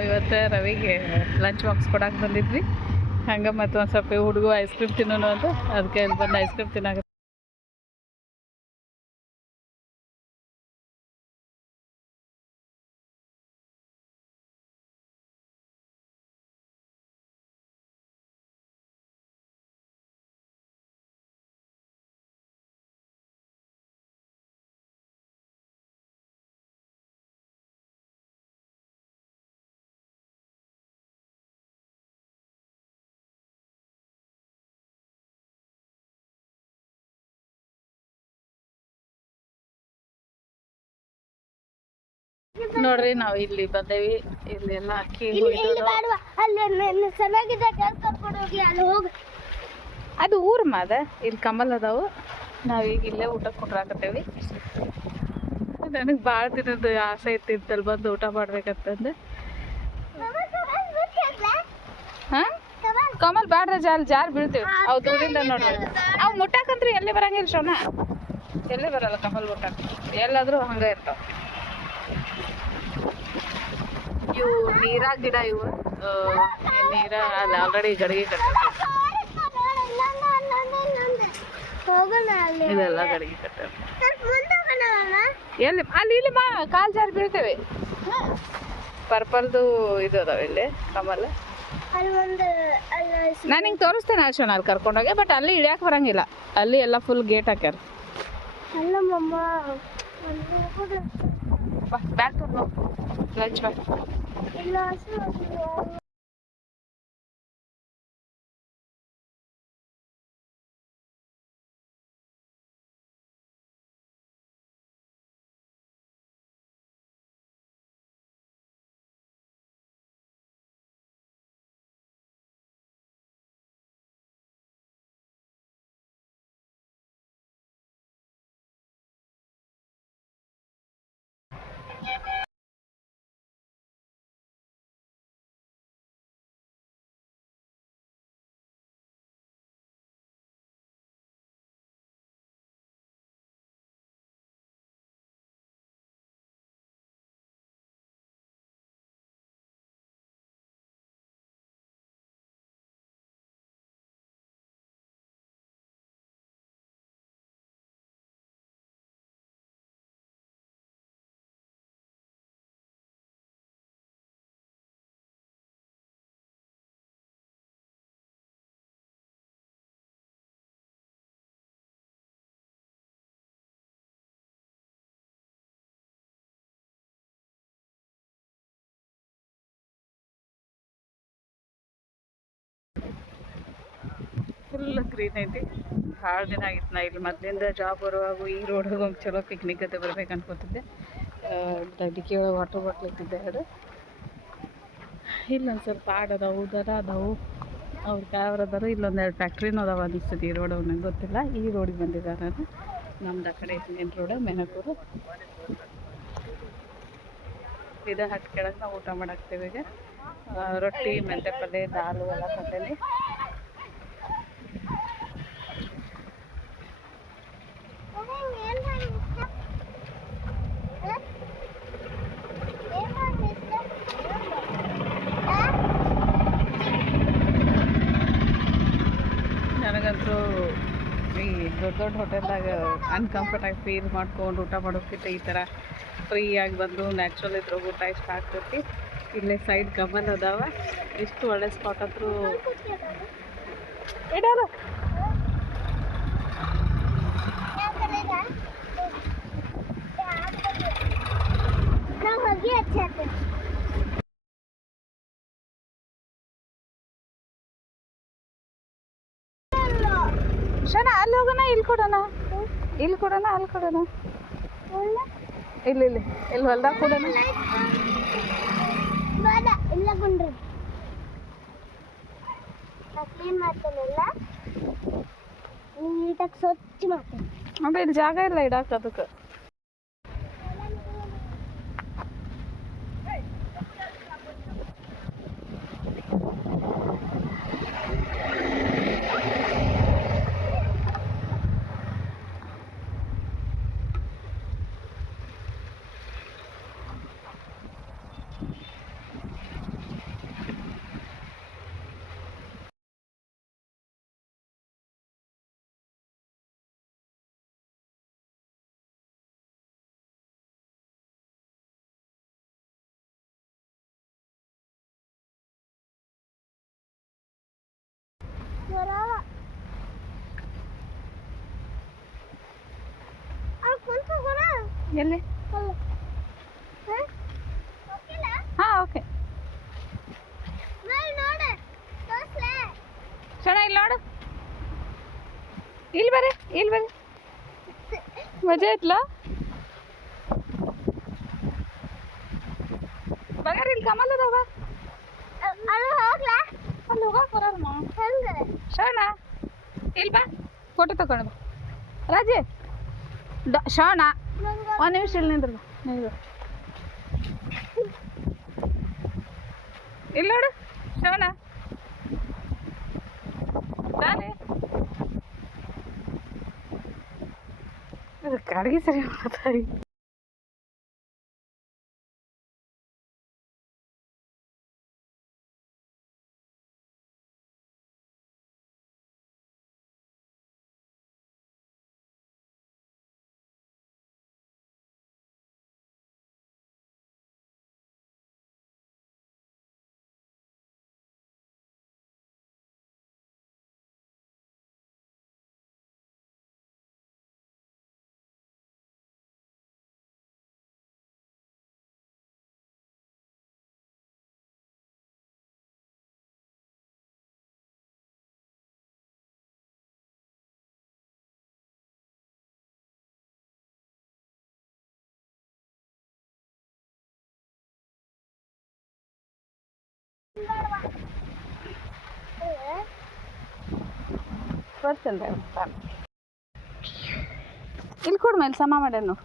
ನಾವು ಇವತ್ತು ರವಿಗೆ lunch box ಕೊಡಕ್ಕೆ ಬಂದಿದ್ವಿ. ಹಂಗೆ ಮತ್ತು ಒಂದು ಸ್ವಲ್ಪ ಹುಡುಗ ಐಸ್ ಕ್ರೀಮ್ ತಿನ್ನೋನು ಅಂತ ಅದಕ್ಕೆ ಇಲ್ಲಿ ಬಂದು ಐಸ್ ಕ್ರೀಮ್ ತಿನ್ನಾಕ. ನೋಡ್ರಿ ನಾವು ಇಲ್ಲಿ ಬಂದೇವಿ. ಇಲ್ಲಿ ಎಲ್ಲ ಅಕ್ಕಿ ಅದು ಊರ್ ಮಾದ. ಇಲ್ಲಿ ಕಮಲ್ ಅದಾವು. ನಾವೀಗ ಇಲ್ಲೇ ಊಟಕ್ಕೆ ಕೊಟ್ರಾಕತ್ತೇವಿ. ನನಗೆ ಭಾಳ ದಿನದ ಆಸೆ ಇತ್ತಿತ್ತಲ್ಲಿ ಬಂದು ಊಟ ಮಾಡ್ಬೇಕಂತಂದು. ಹಾಂ ಕಮಲ್ ಬ್ಯಾಡ್ರ ಜಾರ್ ಬೀಳ್ತೇವೆ. ಅವು ದೂರಿಂದ ನೋಡ್ರಿ. ಅವು ಮುಟ್ಟಾಕಂತ್ರಿ ಎಲ್ಲಿ ಬರಂಗಿಲ್ಲ ಶೋನ. ಎಲ್ಲಿ ಬರಲ್ಲ ಕಮಲ್ ಮುಟ್ಟಾಕ. ಎಲ್ಲಾದರೂ ಹಂಗೆ ಇರ್ತಾವ. ಇವು ನೀರ ಗಿಡ. ಇವು ನೀರ ಅಲ್ಲಿ ಆಲ್ರೆಡಿ ಗಡಿಗೆ ಕಟ್ಟ. ಇದೆಲ್ಲ ಗಡಿಗೆ ಕಟ್ಟ. ಎಲ್ಲಿ ಅಲ್ಲಿ ಇಲ್ಲಿ ಬಾ, ಕಾಲು ಜಾರಿ ಬೀಳ್ತೇವೆ. ಪರ್ಪಲ್ದು ಇದು ಅದಾವ ಇಲ್ಲಿ ಕಮಲ್. ನಾನು ಹಿಂಗೆ ತೋರಿಸ್ತೇನೆ ಅಶೋನ ಅಲ್ಲಿ ಕರ್ಕೊಂಡೋಗಿ. ಬಟ್ ಅಲ್ಲಿ ಇಳಿಯಾಕೆ ಬರಂಗಿಲ್ಲ. ಅಲ್ಲಿ ಎಲ್ಲ ಫುಲ್ ಗೇಟ್ ಹಾಕ್ಯಾರ. ಬ್ಯಾಗ್ ತಗೊಂಡು ಲಂಚ್ ಬ್ಯಾಗ್. ಫುಲ್ ಗ್ರೀನ್ ಐತಿ. ಭಾಳ ದಿನ ಆಗಿತ್ತು. ನಾ ಇಲ್ಲಿ ಮೊದಲಿಂದ ಜಾಬ್ ಬರುವಾಗ ಈ ರೋಡಿಗೆ ಒಂದು ಚಲೋ ಪಿಕ್ನಿಕ್ ಅದೇ ಬರ್ಬೇಕು ಅನ್ಕೋತಿದ್ದೆ. ಡಿಕ್ಕಿ ಒಳಗೆ ವಾಟರ್ ಬಾಟ್ಲ್ ಇಟ್ಟಿದ್ದೆ. ಎರಡು ಇಲ್ಲೊಂದು ಸ್ವಲ್ಪ ಆಡು ಅದಾವು, ದನ ಅದಾವು, ಅವ್ರ ಕಾವ್ರ ಅದಾರು. ಇಲ್ಲೊಂದೆರಡು ಫ್ಯಾಕ್ಟ್ರಿನೂ ಅದಾವ ಅನಿಸ್ತದೆ ಈ ರೋಡ್. ನಂಗೆ ಗೊತ್ತಿಲ್ಲ. ಈ ರೋಡಿಗೆ ಬಂದಿದ್ದೆ ನಾನು. ನಮ್ದು ಆ ಕಡೆ ಮೇನ್ ರೋಡ್ ಮೆನಕೂರು. ಇದು ಹತ್ತು ಕೆಳಗೆ ನಾವು ಊಟ ಮಾಡಾಕ್ತೇವೆ. ಈಗ ರೊಟ್ಟಿ, ಮೆಂತೆ ಪಲ್ಯ, ದಾಲು ಎಲ್ಲ ತಂದೇನೆ. ನನಗಂತೂ ಈ ದೊಡ್ಡ ದೊಡ್ಡ ಹೋಟೆಲ್ದಾಗ ಅನ್ಕಂಫರ್ಟಾಗಿ ಫೀಲ್ ಮಾಡ್ಕೊಂಡು ಊಟ ಮಾಡೋಕ್ಕಿಂತ ಈ ಥರ ಫ್ರೀಯಾಗಿ ಬಂದು ನ್ಯಾಚುರಲ್ ಇದ್ರ ಊಟ ಇಷ್ಟ ಆಗ್ತೈತಿ. ಇಲ್ಲೇ ಸೈಡ್ ಕಮಲ್ ಅದಾವ. ಇಷ್ಟು ಒಳ್ಳೆ ಸ್ಪಾಟ್ ಹತ್ರ ಇಡೋಲ್ಲ. ಶನ ಅಲ್ಲಿ ಹೋಗೋಣ, ಇಲ್ಲಿ ಕೊಡೋಣ, ಇಲ್ಲಿ ಕೊಡೋಣ, ಅಲ್ಲಿ ಕೊಡೋಣ, ಇಲ್ಲಿ ಇಲ್ಲಿ ಇಲ್ಲಿ ಹೊಲ್ದಾಗ ಕೊಡೋಣ. ಅದೇ ಇಲ್ಲಿ ಜಾಗ ಇಲ್ಲ ಇಡಾಕ. ಅದಕ್ಕೆ ಎಲ್ಲಿ? ಹಾಂ ಓಕೆ. ಸಣ್ಣ ಇಲ್ಲಿ ನೋಡು, ಇಲ್ಲಿ ಬರ್ರಿ, ಇಲ್ಲಿ ಬರ್ರಿ. ಮಜಾ ಆಯ್ತಲ್ಲ? ಬಗಾರಿ ಇಲ್ಲಿ ಕಮಲ್ ಅದಾವ, ಅಲ್ಲಿ ಹೋಗಕ್ಕೆ ಬರಲ್ಲ. ಶರಣ ಇಲ್ಲಿ ಬಾ, ಫೋಟೋ ತಗೊಂಡು ಬಾ. ರಾಜೆ ಶರಣ ಒಂದು ನಿಮಿಷ ಇಲ್ಲಿ ನಿಂದ್ರು, ನೀವು ಇಲ್ಲಿ ನೋಡು ಶರಣ ದಾನೆ ಅದು ಕಡೆಗೆ ಸರಿ ಮಾಡ್ತಾರೆ. ಬರ್ತೇನೆ ಇಲ್ಲಿ ಕೊಡು, ಮೇಲೆ ಸಮ ಮಾಡ್ಯಾನ ನೋಡು,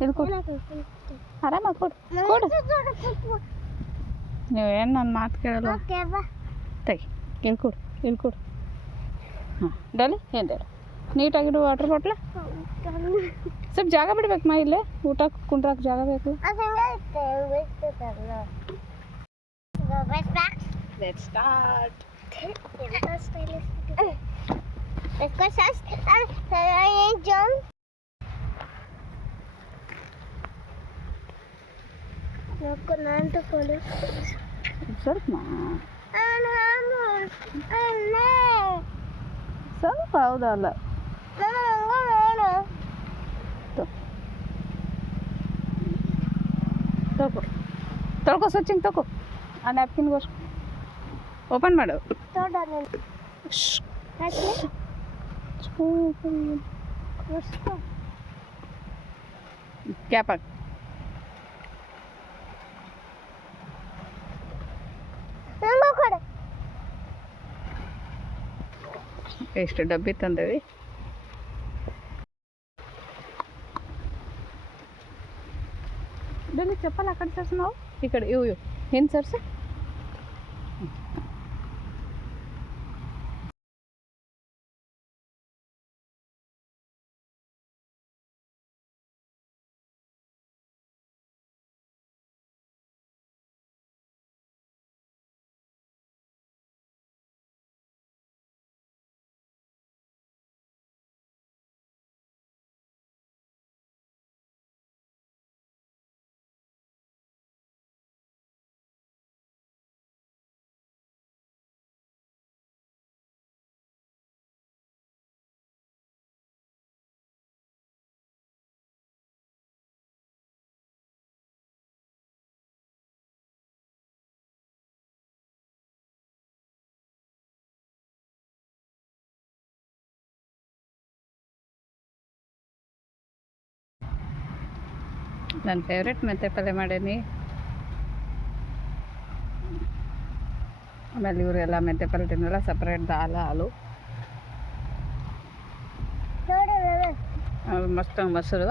ಇಲ್ಲಿ ಕೊಡು, ಆರಾಮಾಗಿ ಕೊಡು ಕೊಡು. ನೀವೇನು ನನ್ನ ಮಾತು ಕೇಳಲ್ಲ. ತೆಗಿ, ಇಲ್ಲಿ ಕೊಡು, ಇಲ್ಲಿ ಕೊಡು. ಹಾಂ ಡಲಿ ಏನು ಡಲಿ ನೀಟಾಗಿಡು ವಾಟ್ರ್ ಬಾಟ್ಲ. ಸ್ವಲ್ಪ ಜಾಗ ಬಿಡ್ಬೇಕು ಮಾ, ಇಲ್ಲೇ ಊಟ ಕುಂಡ್ರಾಕ ಜಾಗ ಬೇಕು. Let's start. ಸ್ವಲ್ಪ ಹೌದಲ್ಲ ತಗೋ, ತೊಳ್ಕೊ ಸ್ವಚ್ಛಂಗೆ ತಗೋ. ಆ ನ್ಯಾಪ್ಕಿನ್ಗೋಸ್ಕರ ಓಪನ್ ಮಾಡು. ಕ್ಯಾಪ್ ಹಾಕಿ. ಎಷ್ಟು ಡಬ್ಬಿ ತಂದೇವಿ. ಡಲ್ಲಿ ಚಪ್ಪಲ್ ಆ ಕಡೆ ಸರ್ಸ, ನಾವು ಈ ಕಡೆ ಇವು ಹಿಂದೆ ಸರ್ಸ. ನನ್ನ ಫೇವ್ರೆಟ್ ಮೆಂತ್ಯ ಪಲ್ಯ ಮಾಡೀನಿ. ಆಮೇಲೆ ಇವರೆಲ್ಲ ಮೆಂತ್ಯ ಪಲ್ಯ ತಿನ್ನಲ್ಲ, ಸಪ್ರೇಟ್ ದಾಲ್ ಹಾಲು ಮಸ್ತ್ ಮೊಸರು.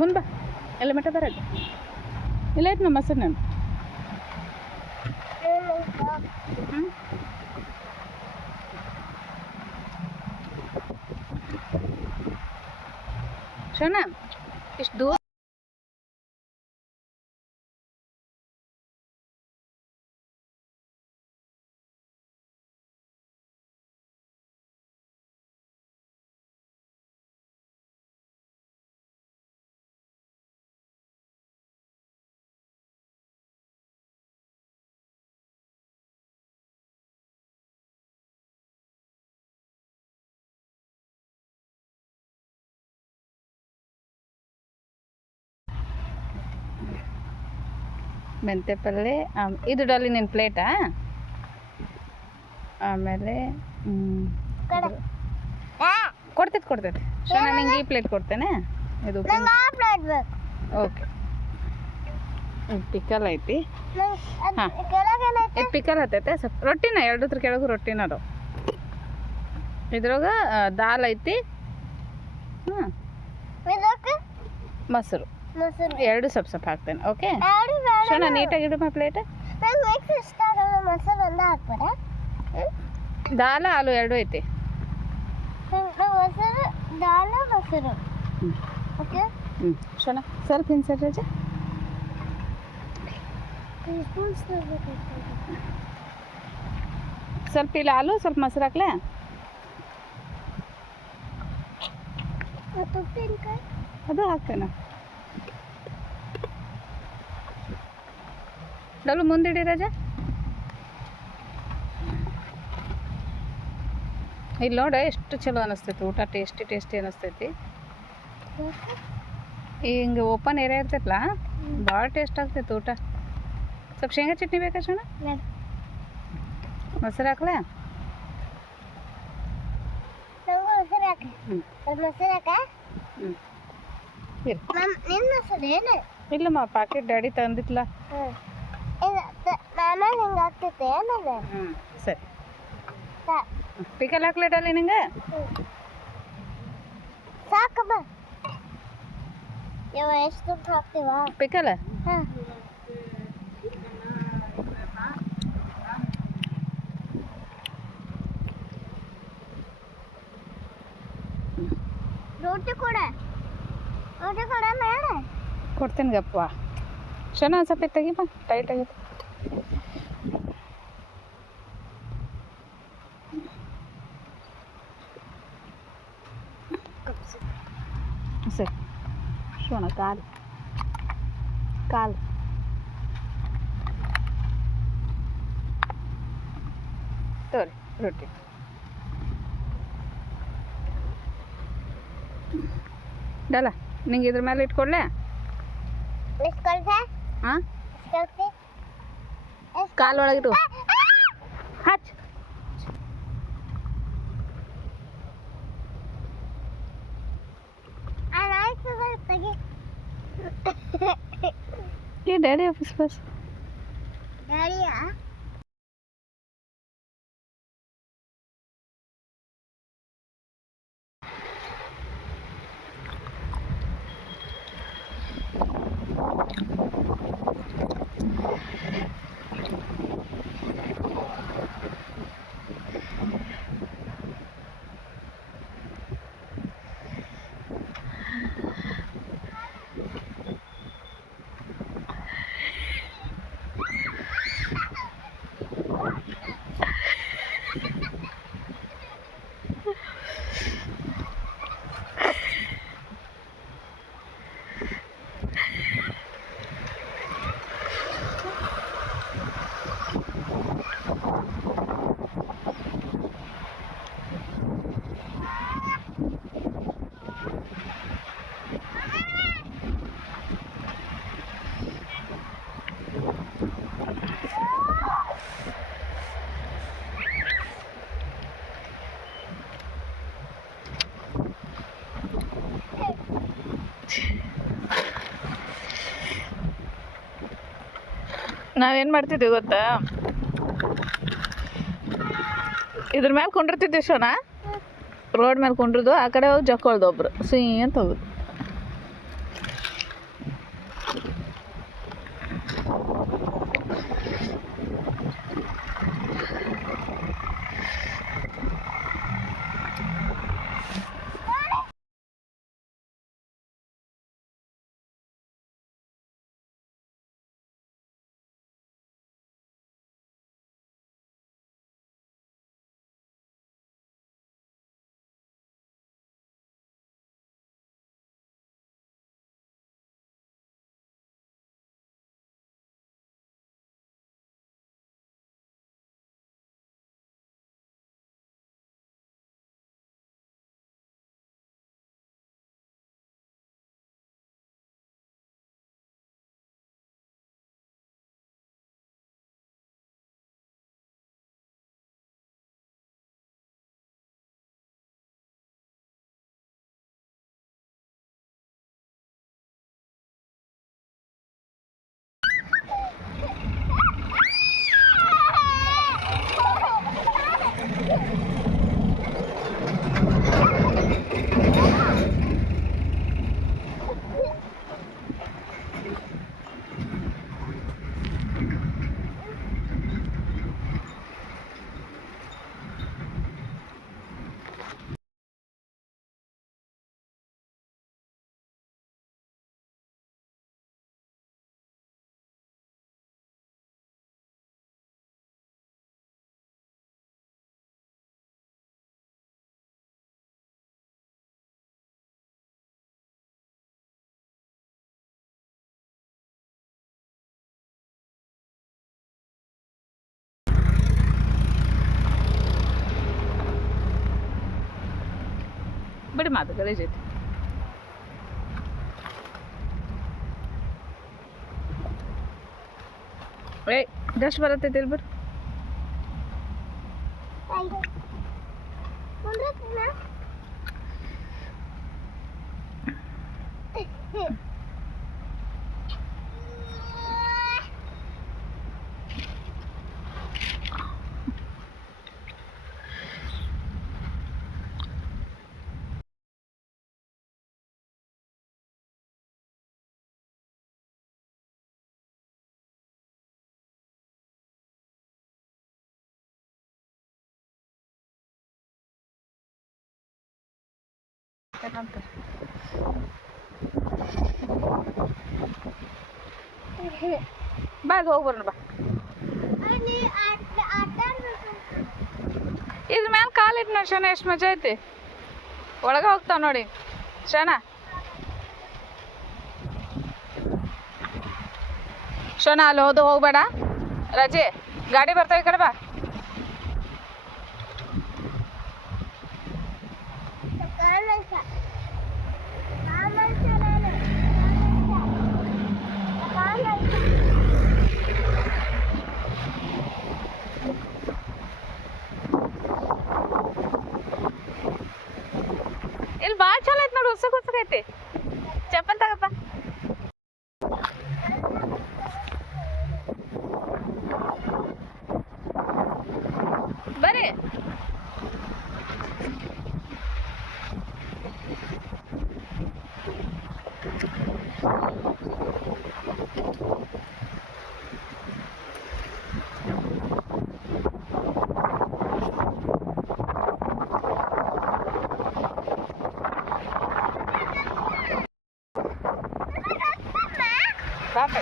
ಮುಂದೆ ಬಾ, ಎಲ್ಲ ಮಟ್ಟ ಬರೋದು ಇಲ್ಲ ಐತೆ ನಮ್ಮ ಮೊಸರು. ನಾನು ಶರಣ ಇಷ್ಟು ದೂರ ಮೆಂತ್ಯ ಪಲ್ಯ ಇದು ಡಾಲಿ ನಿನ್ನ ಪ್ಲೇಟಾ. ಆಮೇಲೆ ಕೊಡ್ತೈತೆ ಸೊ ನಾನು ನಿಂಗೆ ಈ ಪ್ಲೇಟ್ ಕೊಡ್ತೇನೆ. ಇದು ಓಕೆ. ಪಿಕಲ್ ಐತಿ. ಹಾಂ ಇದು ಪಿಕಲ್ ಹತ್ತೈತೆ ಸ್ವಲ್ಪ ರೊಟ್ಟಿನ ಎರಡತ್ರ ಕೆಳಗೂ ರೊಟ್ಟಿನ ಅದಾವ. ಇದ್ರಾಗ ದಾಲ್ ಐತಿ. ಹಾಂ ಮೊಸರು ಎರಡು ಸ್ವಲ್ಪ ಹಾಕ್ತೇನೆ. ಓಕೆ ಸೊ ನಾನು ನೀಟಾಗಿ ಇಡು ಮಾ ಪ್ಲೇಟ್. ದಾಲ್ ಹಾಲು ಎರಡು ಐತಿ. ಶೋಣ ಸ್ವಲ್ಪ ಇನ್ಸರ್ ರಜೆ ಸ್ವಲ್ಪ ಇಲ್ಲ ಹಾಲು ಸ್ವಲ್ಪ ಮೊಸರು ಹಾಕ್ಲಾ. ಅದು ಹಾಕ್ತೇನೆ. ಡಲು ಮುಂದಿಡಿ ರಜಾ. ಇಲ್ಲಿ ನೋಡ ಎಷ್ಟು ಚಲೋ ಅನಿಸ್ತೈತಿ ಊಟ. ಟೇಸ್ಟಿ ಅನಿಸ್ತೈತಿ. ಹಿಂಗೆ ಓಪನ್ ಏರಿಯಾ ಇರ್ತೈತಲ್ಲ ಭಾಳ ಟೇಸ್ಟ್ ಆಗ್ತೈತಿ ಊಟ. ಸ್ವಲ್ಪ ಶೇಂಗಾ ಚಟ್ನಿ ಬೇಕಾ ಶೋಣ? ಮೊಸರು ಹಾಕ್ಲಾ? ಇಲ್ಲಮ್ಮ ಪಾಕೆಟ್ ಡ್ಯಾಡಿ ತಂದಿತ್ಲ. ಸರಿ ಪಿಕಲ್ ಹಾಕ್ಲೇಟಲ್ಲಿ ನಿಂಗೆ ಸಾಕಮ್ಮ. ಎಷ್ಟು ಹಾಕ್ತೀವ ಪಿಕಲ್? ರೋಟಿ ಕೊಡ ಮೇಡ ಕೊಡ್ತೀನಿ ಗಪ್ಪ. ಚೆನ್ನಾಗಿ ಸ್ವಲ್ಪ ತೆಗಿಪ್ಪ ಟೈಟ್ ಆಗೈತೆ. ಸರಿ ಶೋಣ ಕಾಲು ತೋರಿ ರೊಟ್ಟಿ. ಡಲ ನಿಂಗೆ ಇದ್ರ ಮೇಲೆ ಇಟ್ಕೊಡ್ಲೆ. ಹಾಂ ಕಾಲು ಒಳಗಿಟ್ಟು ಹಚ್. ये डैडी ऑफिस बस डैडी ನಾವೇನು ಮಾಡ್ತಿದ್ದೀವಿ ಗೊತ್ತಾ, ಇದ್ರ ಮೇಲೆ ಕೊಂಡಿರ್ತಿದ್ವಿ ಶೋನ, ರೋಡ್ ಮೇಲೆ ಕೊಂಡಿರೋದು, ಆ ಕಡೆ ಹೋಗಿ ಜಕ್ಕೊಳ್ದು ಒಬ್ರು ಸೀ ಅಂತ ಹೋಗುದು. ಬಿಡಿ ಮಾತು ಗಲೀಜ್ ಐತಿ. ಏಯ್ ಡಸ್ಟ್ ಬರತ್ತೈತಿ ಇಲ್ಲಿ ಬಿಡು. ಯಾಕಂತ ಬಾ ಅದು ಹೋಗಿ ಬರೋಣ ಬಾ. ಇದ್ರ ಮ್ಯಾಲೆ ಕಾಲಿಟ್ಟು ನೋಡಿ ಶನ, ಎಷ್ಟು ಮಜಾ ಐತಿ. ಒಳಗೆ ಹೋಗ್ತಾವ ನೋಡಿ ಶನ. ಶೋನ ಅಲ್ಲಿ ಹೋಗ್ಬೇಡ, ರಜೆ ಗಾಡಿ ಬರ್ತಾವ, ಈ ಕಡೆ ಬಾ. ಇಲ್ಲಿ ಭಾಳ ಚಲೋ ಐತಿ ನೋಡಿ, ಉಸಗೈತಿ. ಚಪ್ಪಲ್ ತಗಪ್ಪ. ಬರ್ರಿ ಬಾ ಕೈ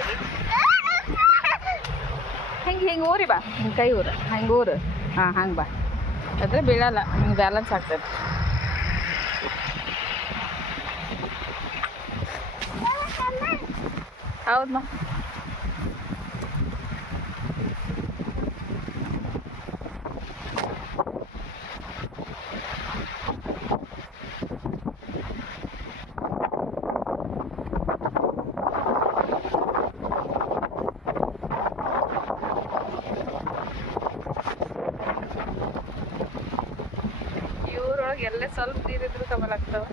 ಹಿಂಗೆ ಊರಿ ಬಾ, ಹಿಂಗೆ ಕೈ ಊರು, ಹಂಗೆ ಊರು. ಹಾಂ ಹಂಗೆ ಬಾ, ಅದ್ರೆ ಬೀಳಲ್ಲ, ಹಿಂಗೆ ಬ್ಯಾಲೆನ್ಸ್ ಆಗ್ತದೆ. ಹೌದಮ್ಮ. ಇವ್ರೊಳಗೆ ಎಲ್ಲೇ ಸ್ವಲ್ಪ ನೀರಿದ್ರು ಕಮಲ್ ಆಗ್ತಾವ.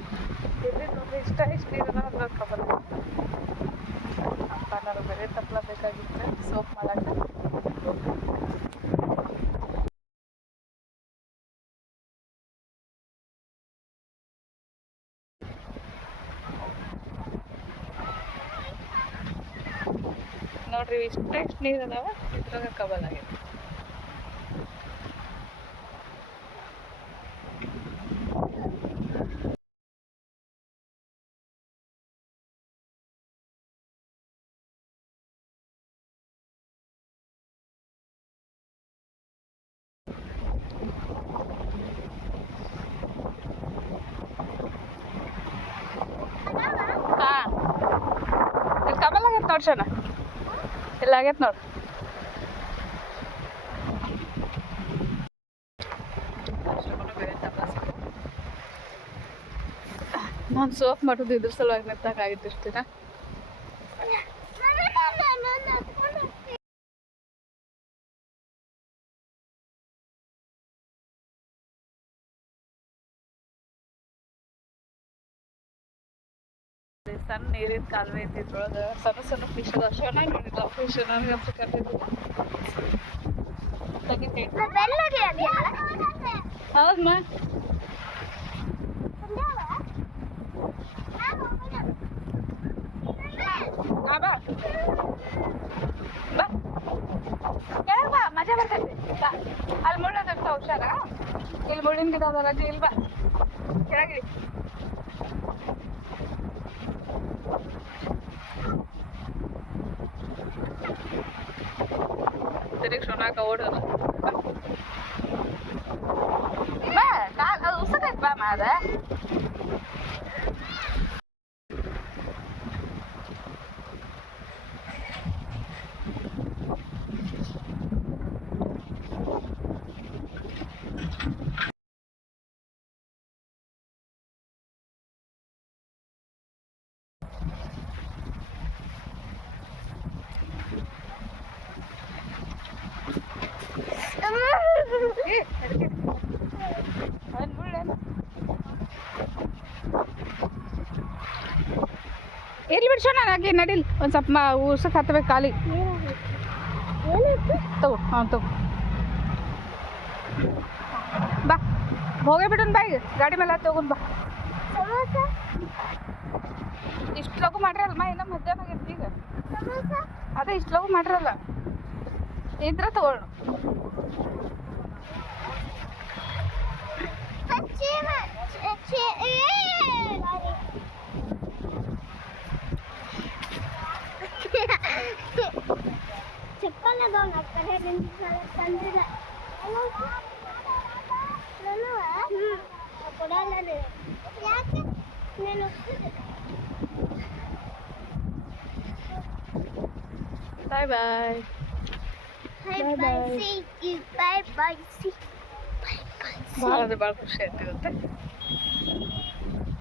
ಇಲ್ಲಿ ನೋಡಿ ಇಷ್ಟ ನೀರಲ್ಲ ಅಂದ್ರೆ ಕಮಲ್ ಅಪ್ಪ ನಾನು ಬೇರೆ ತಪ್ಪಲ ಬೇಕಾಗಿತ್ತು ಸೋಪ್ ಮಾಡಕ್ಕೆ. ನೋಡ್ರಿ ಇಷ್ಟ ನೀರು ಅದಾವ, ಇದ್ರಾಗ ಕಬಲ್ ಆಗೈತೆ. ಹಾಂ ಇಲ್ಲಿ ಕಬಲ್ ಆಗೈತೆ ನೋಡಿ ಶನ, ಇಲ್ಲ ಆಗೈತೆ ನೋಡಿ. ನಾನು ಸೋಪ್ ಮಾಡೋದು ಇದ್ರ ಸಲುವಾಗಿ ನಿಂತಾಗಿತ್ತು ಇಷ್ಟು ದಿನ. ಸಣ್ಣ ನೀರಿನ ಕಾಲುವೆ ಐತಿ, ಇದ್ರೊಳಗೆ ಸಣ್ಣ ಸಣ್ಣ ಫಿಶ್ ಅದಾವ. ಚೆನ್ನಾಗಿ ನೋಡಿಲ್ಲ ಫಿಶ್, ನನಗಂತೂ ಕಟ್ಟಿದ್ದು ಹೌದಮ್ಮ. ಬಾ ಬಾ ಕೆಳಗೆ ಬಾ, ಮಜಾ ಬರ್ತೈತಿ. ಬಾ, ಅಲ್ಲಿ ಮುಳ್ಳದಿರ್ತಾವ, ಹುಷಾರ. ಇಲ್ಲಿ ಮುಳ್ಳಿನ ಗಿಡ ಅದ, ರಜೆ ಇಲ್ಲಿ ಬಾ ಕೆಳಗೆ. ತಿರುಗಿ ಶೋನಾಕ ಓಡೋದು. ಬಾ ಕಾಲು ಅದು ಉಸಕೈತಿ, ಬಾ ಅದ ಅದಕ್ಕೆ ಅದನ್ನ ಬಿಡೇನು ಎಲ್ಲಿ ಬಿಡ್ಸೋ ನಾನು ಹಾಗೆ ನಡಿಲ್ ಒಂದು ಸ್ವಲ್ಪ ಉಸಕ್ಕೆ ಹತ್ತಬೇಕು ಖಾಲಿ ತಗೋ ಹಾಂ ತಗೋ ಬಾ ಹೋಗೇ ಬಿಡೋಣ ಬಾ ಈಗ ಗಾಡಿ ಮೇಲೆ ಹತ್ತಿ ಹೋಗೋಣ ಬಾ ಸಮೋಸ ಇಷ್ಟು ಲಗು ಮಾಡ್ರಲ್ಲ ಮಾ ಇನ್ನೂ ಮಧ್ಯಾಹ್ನ ಆಗೈತಿ ಈಗ ಸಮೋಸ ಅದೇ ಇಷ್ಟು ಲಗು ಮಾಡ್ರಲ್ಲ ಇದ್ರೆ ತಗೊಳ್ಳೋಣ ಚಪ್ಪಲ್ ಅದಾವ ಆ ಕಡೆ ತಂದಿಲ್ಲ ಕೊಡಲ್ಲ ಯಾಕೆ నేను ಬಾಯ್ ಬಾಯ್ ಬಾಯ್ ಬಾಯ್ ಸಿ ಬಾಯ್ ಬಾಯ್ ಸಿ ಭಾಳ ಅಂದ್ರೆ ಭಾಳ ಖುಷಿ ಆಯ್ತು ಇವತ್ತು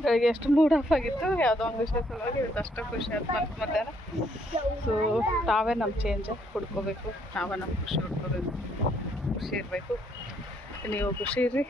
ಬೆಳಗ್ಗೆ ಎಷ್ಟು ಮೂಡ್ ಆಫ್ ಆಗಿತ್ತು ಯಾವುದೋ ಒಂದು ವಿಷಯ ಸಲುವಾಗಿ ಇವತ್ತು ಅಷ್ಟು ಖುಷಿ ಆಯ್ತು ಮತ್ತೆ ಮಧ್ಯಾಹ್ನ ಸೊ ನಾವೇ ನಮ್ಮ ಚೇಂಜ್ ಹುಡ್ಕೋಬೇಕು ನಾವೇ ನಮ್ಮ ಖುಷಿ ಹುಡ್ಕೋಬೇಕು ಖುಷಿ ಇರಬೇಕು ನೀವು ಖುಷಿ ಇರ್ರಿ